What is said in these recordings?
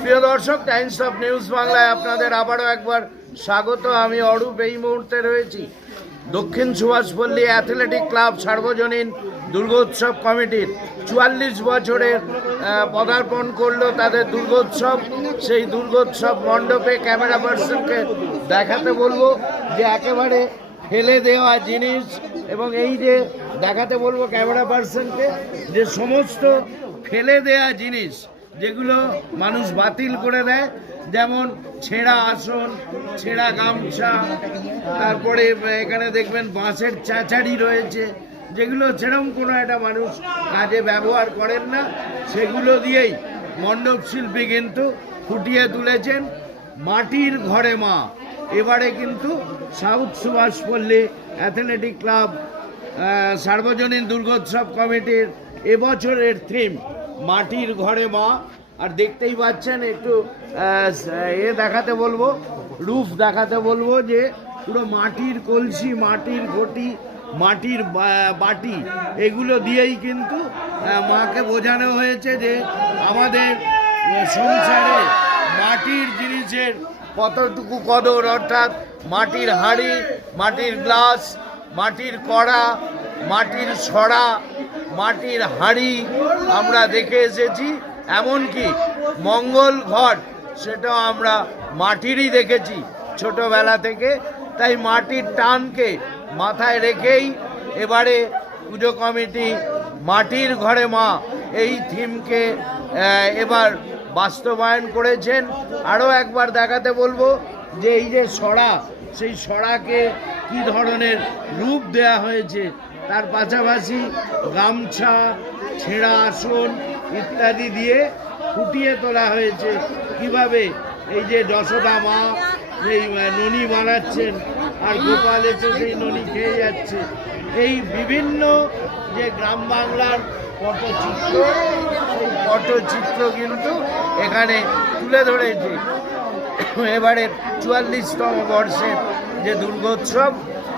প্রিয় দর্শক Times of news বাংলায় আপনাদের আবারও একবার স্বাগত। আমি অরূপ এই মুহূর্তে রয়েছি। দক্ষিণ সুভাষপল্লী অ্যাথলেটিক ক্লাব সার্বজনীন দুর্গোৎসব কমিটির। চুয়াল্লিশ বছরের পদার্পণ করল তাদের দুর্গোৎসব। সেই দুর্গোৎসব মণ্ডপে ক্যামেরা পার্সনকে দেখাতে বলব যে একেবারে ফেলে দেওয়া জিনিস এবং এই যে দেখাতে বলব ক্যামেরা পার্সনকে যে সমস্ত ফেলে দেওয়া জিনিস যেগুলো মানুষ বাতিল করে দেয়, যেমন ছেঁড়া আসন, ছেঁড়া গামছা, তারপরে এখানে দেখবেন বাঁশের চাচাড়ি রয়েছে, যেগুলো সেরকম কোনো একটা মানুষ কাজে ব্যবহার করেন না। সেগুলো দিয়েই মণ্ডপ শিল্পী কিন্তু ফুটিয়ে তুলেছেন মাটির ঘরে মা। এবারে কিন্তু সাউথ সুভাষপল্লী অ্যাথলেটিক ক্লাব সার্বজনীন দুর্গোৎসব কমিটির এবছরের থিম। মাটির ঘরে মা, আর দেখতেই পাচ্ছেন একটু এ দেখাতে বলব, রূপ দেখাতে বলব যে পুরো মাটির কলসি, মাটির ঘটি, মাটির বাটি, এগুলো দিয়েই কিন্তু মাকে বোঝানো হয়েছে যে আমাদের সংসারে মাটির জিনিসের কতটুকু কদর, অর্থাৎ মাটির হাঁড়ি, মাটির গ্লাস, মাটির কড়া, মাটির ছড়া মাটির হাঁড়ি আমরা দেখে এসেছি, এমনকি মঙ্গল ঘট সেটাও আমরা মাটিরই দেখেছি ছোটবেলা থেকে। তাই মাটির টানকে মাথায় রেখেই এবারে পুজো কমিটি মাটির ঘরে মা এই থিমকে এবার বাস্তবায়ন করেছেন। আরও একবার দেখাতে বলব যে এই যে সরা সেই সড়াকে কি ধরনের রূপ দেয়া হয়েছে তার পাশাপাশি গামছা, ছেঁড়া আসন ইত্যাদি দিয়ে ফুটিয়ে তোলা হয়েছে। কীভাবে? এই যে যশোদা মা এই ননি বানাচ্ছেন আর গোপাল এসে সেই ননি খেয়ে যাচ্ছে। এই বিভিন্ন যে গ্রাম বাংলার পটচিত্র, সেই পটচিত্র কিন্তু এখানে তুলে ধরেছে। এবারে চুয়াল্লিশতম বর্ষের যে দুর্গোৎসব,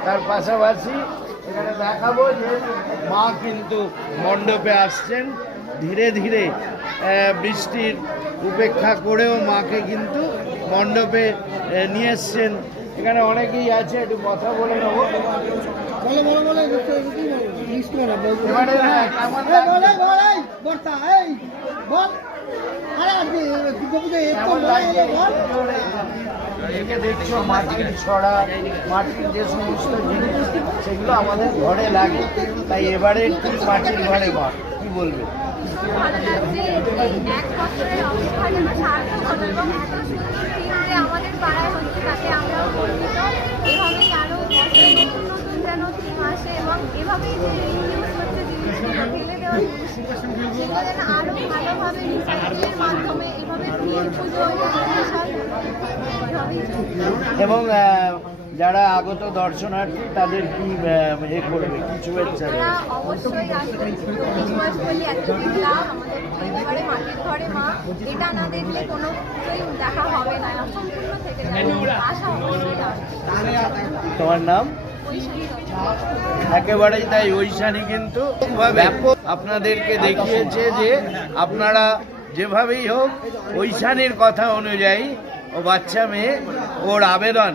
তার পাশাপাশি এখানে দেখাবো যে মা কিন্তু মণ্ডপে আসছেন ধীরে ধীরে বৃষ্টির উপেক্ষা করেও মাকে কিন্তু মণ্ডপে নিয়ে এসছেন এখানে অনেকেই আছে একটু কথা বলে নেব বলো হ্যাঁ, একে দেখছ, মাটির ছড়া, মাটির যে সমস্ত জিনিস, সেগুলো আমাদের ঘরে লাগে। তাই এবারে মাটির ঘরে মা কি বলবে? এবং এভাবেই যে রিউজ হচ্ছে জিনিসগুলো ফেলে দেওয়া জিনিস সেগুলো যেন ভালোভাবে মাধ্যমে এভাবে। এবং যারা আগত দর্শনার্থী তাদের কি এ করবে? কি শুভেচ্ছা অবশ্যই আসবেন সুভাষ পল্লী অ্যাথলেটিক ক্লাব আমাদের ঘরে মাটির ঘরে মা এটা না দেখলে কোনো কিছুই দেখা হবে না। সম্পূর্ণ থেকে যাবে। আশা অবশ্যই আসবে। তোমার নাম। একেবারেই তাই ঐশানী কিন্তু ব্যাপক আপনাদেরকে দেখিয়েছে যে আপনারা যেভাবেই হোক ঐশানীর কথা অনুযায়ী ও বাচ্চা মেয়ে ওর আবেদন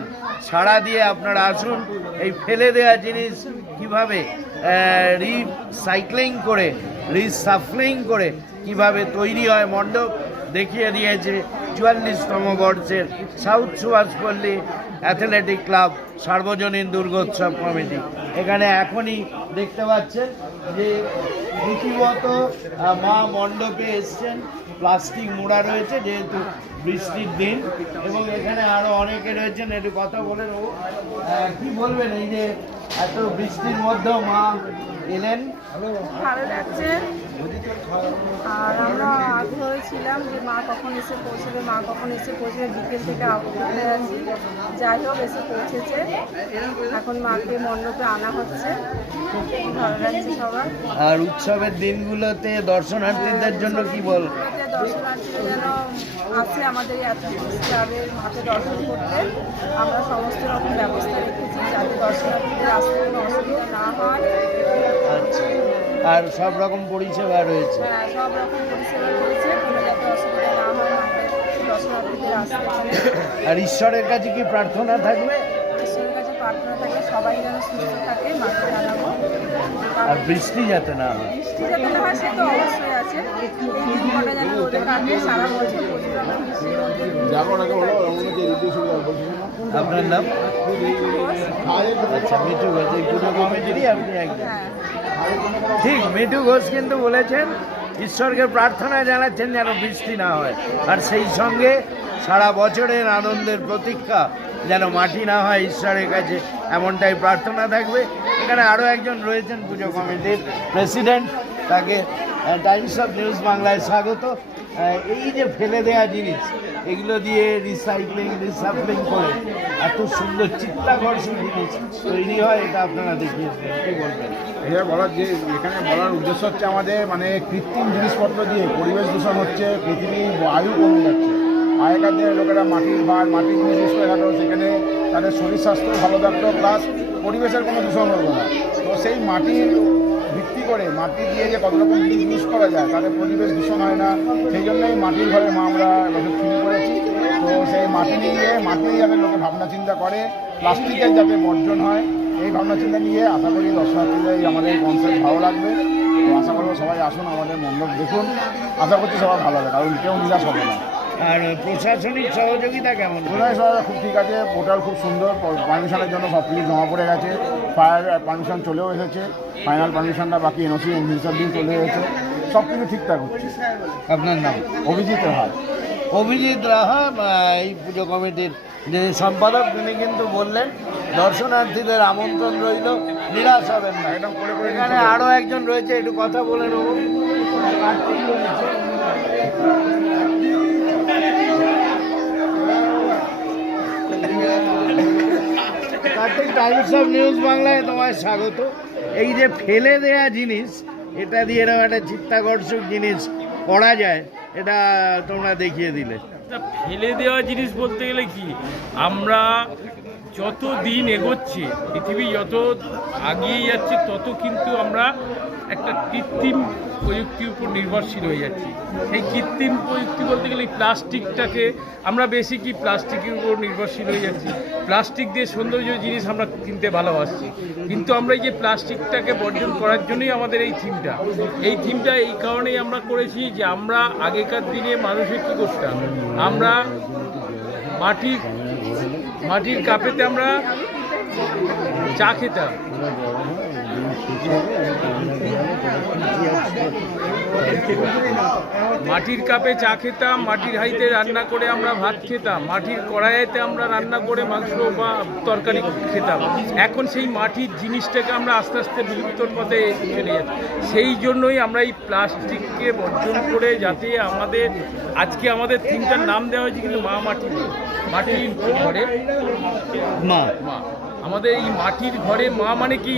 সাড়া দিয়ে আপনারা আসুন এই ফেলে দেওয়া জিনিস কীভাবে রিসাইক্লিং করে রিসাফলিং করে কীভাবে তৈরি হয় মণ্ডপ দেখিয়ে দিয়েছে চুয়াল্লিশতম বর্ষের সাউথ সুভাষপল্লী অ্যাথলেটিক ক্লাব সার্বজনীন দুর্গোৎসব কমিটি। এখানে এখনই দেখতে পাচ্ছেন যে রীতিমত মা মণ্ডপে এসছেন, প্লাস্টিক মোড়া রয়েছে যেহেতু বৃষ্টির দিন, এবং এখানে আরও অনেকে রয়েছেন, একটু কথা বলে নেব। কি বলবেন এই যে এত বৃষ্টির মধ্যেও মা এলেন? ভালো লাগছে। আর আমরা আগ্রহী ছিলাম যে মা কখন এসে পৌঁছবে মা কখন এসে পৌঁছবে বিকেল থেকে আগ্রহে আছি। যাই হোক এসে পৌঁছেছে। এখন মাকে মণ্ডপে আনা হচ্ছে। ভালো লাগছে সবার। আর উৎসবের দিনগুলোতে দর্শনার্থীদের জন্য কি বল? এতে দর্শনার্থীরা যেন আসে আমাদের অ্যাথলেটিক্স ক্লাবের মাঠে দর্শন করতে। আমরা সমস্ত রকম ব্যবস্থা রেখেছি যাতে দর্শনার্থীদের আসতে কোনো অসুবিধা না হয়। আচ্ছা। আর সব রকম পরিষেবা রয়েছে। হ্যাঁ সব রকম পরিষেবা রয়েছে। কোনো যাতে অসুবিধা না হয় মাঠে দর্শনার্থীদের আসতে পারে। আর ঈশ্বরের কাছে কি প্রার্থনা থাকবে? ঈশ্বরের কাছে প্রার্থনা থাকে সবাই যেন সুস্থ থাকে মাকে জানাব আর বৃষ্টি যাতে না হয়। বৃষ্টি যাতে না হয় সে তো অবশ্যই আছে। এই দিন যেন রোদে কাটে সারা বছর প্রচুর রকম বৃষ্টির মধ্যে আপনার নাম? আচ্ছা মিঠু এই পুরো কমিটিরই আপনি একজন হ্যাঁ। ঠিক, মিঠু ঘোষ কিন্তু বলেছেন, ঈশ্বরকে প্রার্থনা জানাচ্ছেন যেন বৃষ্টি না হয়। আর সেই সঙ্গে সারা বছরের আনন্দের প্রতীক্ষা যেন মাটি না হয়, ঈশ্বরের কাছে এমনটাই প্রার্থনা থাকবে। এখানে আরও একজন রয়েছেন পুজো কমিটির প্রেসিডেন্ট। তাকে টাইমস অফ নিউজ বাংলায় স্বাগত। এই যে ফেলে দেওয়া জিনিস, এগুলো দিয়ে রিসাইক্লিং রিসাইক্লিং করে এত সুন্দর চিত্তাকর্ষক জিনিস তৈরি হয়, এটা আপনারা দেখিয়েছেন কি বলবেন? এটা বলার যে, এখানে বলার উদ্দেশ্য হচ্ছে আমাদের মানে কৃত্রিম জিনিসপত্র দিয়ে পরিবেশ দূষণ হচ্ছে পৃথিবীর বায়ু কমে যাচ্ছে। আগেকার দিনে লোকেরা মাটির ভার, মাটির জিনিস করে থাকতো, সেখানে তাদের শরীর স্বাস্থ্য ভালো থাকতো প্লাস পরিবেশের কোনো দূষণ হতো না। সেই মাটির ভিত্তি করে মাটি দিয়ে যে কত রকম জিনিস ইউজ করা যায় তাদের পরিবেশ দূষণ হয় না। সেই জন্যই মাটির ঘরে মা আমরা এবছর শুরু করেছি। তো সেই মাটি নিয়ে মাটি যাতে লোকে ভাবনা চিন্তা করে প্লাস্টিকের যাতে বর্জন হয় এই ভাবনা চিন্তা নিয়ে আশা করি দর্শনার্থীদের এই আমাদের কনসেপ্ট ভালো লাগবে। তো আশা করব সবাই আসুন আমাদের মণ্ডপ দেখুন। আশা করছি সবার ভালো হবে কারণ কেউ নিরাশ হবে না। আর প্রশাসনিক সহযোগিতা কেমন? সহায়তা খুব ঠিক আছে পোর্টাল খুব সুন্দর পারমিশনের জন্য সব কিছু জমা পড়ে গেছে। ফায়ার পারমিশন চলেও এসেছে ফাইনাল পারমিশনটা বাকি এনওসি হিসাব দিন চলে এসেছে সব কিছু ঠিকঠাক হচ্ছে। আপনার নাম? অভিজিৎ হয় অভিজিৎ রাহা এই পুজো কমিটির যিনি সম্পাদক তিনি কিন্তু বললেন দর্শনার্থীদের আমন্ত্রণ রইল নিরাশ হবেন না। এখানে আরও একজন রয়েছে একটু কথা বলে নেব। কার্তিক টাইমস অফ নিউজ বাংলায় তোমায় স্বাগত। এই যে ফেলে দেয়া জিনিস, এটা দিয়ে এরকম একটা চিত্তাকর্ষক জিনিস করা যায়, এটা তোমরা দেখিয়ে দিলে। ফেলে দেওয়া জিনিস বলতে গেলে কি? আমরা যত দিন এগোচ্ছে, পৃথিবী যত আগিয়ে যাচ্ছে, তত কিন্তু আমরা একটা কৃত্রিম প্রযুক্তির উপর নির্ভরশীল হয়ে যাচ্ছি। সেই কৃত্রিম প্রযুক্তি বলতে গেলে এই প্লাস্টিকটাকে আমরা বেশি কি প্লাস্টিকের উপর নির্ভরশীল হয়ে যাচ্ছি। প্লাস্টিক দিয়ে সৌন্দর্য জিনিস আমরা কিনতে ভালোবাসছি। কিন্তু আমরা এই যে প্লাস্টিকটাকে বর্জন করার জন্যই আমাদের এই থিমটা। এই থিমটা এই কারণেই আমরা করেছি যে আমরা আগেকার দিনে মানুষের কী করতাম? আমরা মাটির মাটির কাপেতে আমরা চা খেতাম। মাটির কাপে চা খেতাম মাটির হাঁড়িতে রান্না করে আমরা ভাত খেতাম মাটির কড়াইতে আমরা রান্না করে মাংস বা তরকারি খেতাম। এখন সেই মাটির জিনিসটাকে আমরা আস্তে আস্তে বিলুপ্তর পথে চলে যাচ্ছি। সেই জন্যই আমরা এই প্লাস্টিককে বর্জন করে যাতে আমাদের আজকে আমাদের তিনটার নাম দেওয়া হয়েছে কিন্তু মা মাটি। মাটির ঘরে। মা। মা। আমাদের এই মাটির ঘরে মা মানে কি?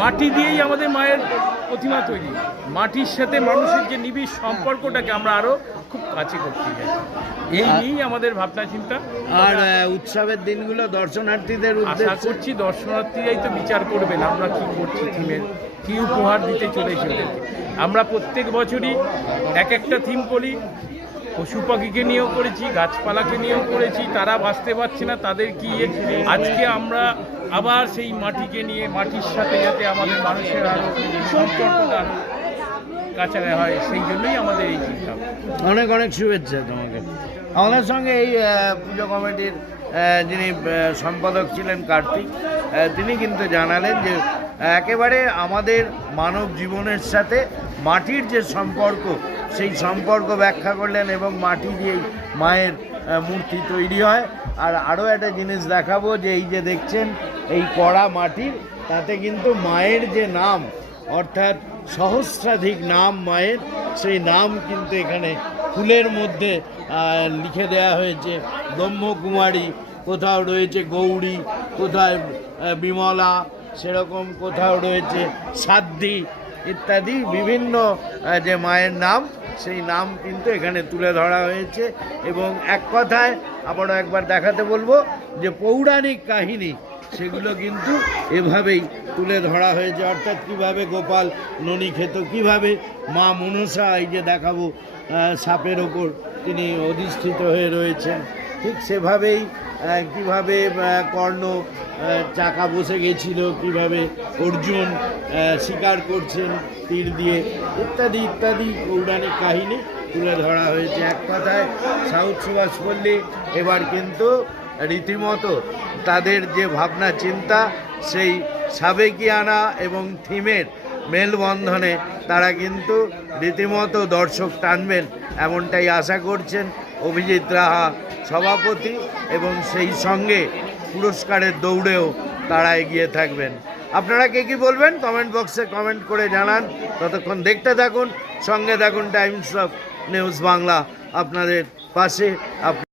মাটি দিয়েই আমাদের মায়ের প্রতিমা তৈরি। মাটির সাথে মানুষের যে নিবিড় সম্পর্কটাকে আমরা আরও খুব কাছে করতে চাই। এই নিয়েই আমাদের ভাবনা চিন্তা। আর উৎসবের দিনগুলো দর্শনার্থীদের আশা করছি দর্শনার্থীরাই তো বিচার করবেন আমরা কি করছি থিমের কি উপহার দিতে চলেছি আমরা প্রত্যেক বছরই এক একটা থিম করি। পশু পাখিকে নিয়েও করেছি গাছপালাকে নিয়েও করেছি তারা বাঁচতে পারছে না, তাদের কি। আজকে আমরা আবার সেই মাটিকে নিয়ে, মাটির সাথে যাতে আমাদের মানুষের আরও সম্পর্কটা আরও কাছে হয়, সেই জন্যই আমাদের এই চিন্তা অনেক অনেক শুভেচ্ছা তোমাকে আমাদের সঙ্গে এই পুজো কমিটির যিনি সম্পাদক ছিলেন কার্তিক তিনি কিন্তু জানালেন যে, একেবারে আমাদের মানব জীবনের সাথে মাটির যে সম্পর্ক সেই সম্পর্ক ব্যাখ্যা করলেন এবং মাটি দিয়েই মায়ের মূর্তি তৈরি হয়। আর আরও একটা জিনিস দেখাবো যে এই যে দেখছেন, এই কড়া মাটির তাতে কিন্তু মায়ের যে নাম, অর্থাৎ সহস্রাধিক নাম মায়ের, সেই নাম কিন্তু এখানে ফুলের মধ্যে লিখে দেওয়া হয়েছে। ব্রহ্মকুমারী, কোথাও রয়েছে গৌরী, কোথায় বিমলা, সেরকম কোথাও রয়েছে সাধ্যি ইত্যাদি বিভিন্ন যে মায়ের নাম, সেই নাম কিন্তু এখানে তুলে ধরা হয়েছে। এবং এক কথায় আবারও একবার দেখাতে বলব যে পৌরাণিক কাহিনী, সেগুলো কিন্তু এভাবেই তুলে ধরা হয়েছে। অর্থাৎ কীভাবে গোপাল ননি খেত, কীভাবে মা মনসা, এই যে দেখাবো সাপের ওপর তিনি অধিষ্ঠিত হয়ে রয়েছেন, ঠিক সেভাবেই কীভাবে কর্ণ চাকা বসে গেছিল, কীভাবে অর্জুন শিকার করছেন তীর দিয়ে, ইত্যাদি ইত্যাদি পৌরাণিক কাহিনী তুলে ধরা হয়েছে এক কথায়। সাউথ সুভাষ পল্লী এবার কিন্তু রীতিমতো তাদের যে ভাবনা, চিন্তা, সেই সাবেকিয়ানা এবং থিমের মেলবন্ধনে তারা কিন্তু রীতিমতো দর্শক টানবেন, এমনটাই আশা করছেন অভিজিৎ রাহা সভাপতি এবং সেই সঙ্গে পুরস্কারের দৌড়েও তারা এগিয়ে থাকবেন। আপনারা কে কি বলবেন? কমেন্ট বক্সে কমেন্ট করে জানান। ততক্ষণ দেখতে থাকুন। সঙ্গে থাকুন টাইমস অফ নিউজ বাংলা আপনাদের পাশে আপ-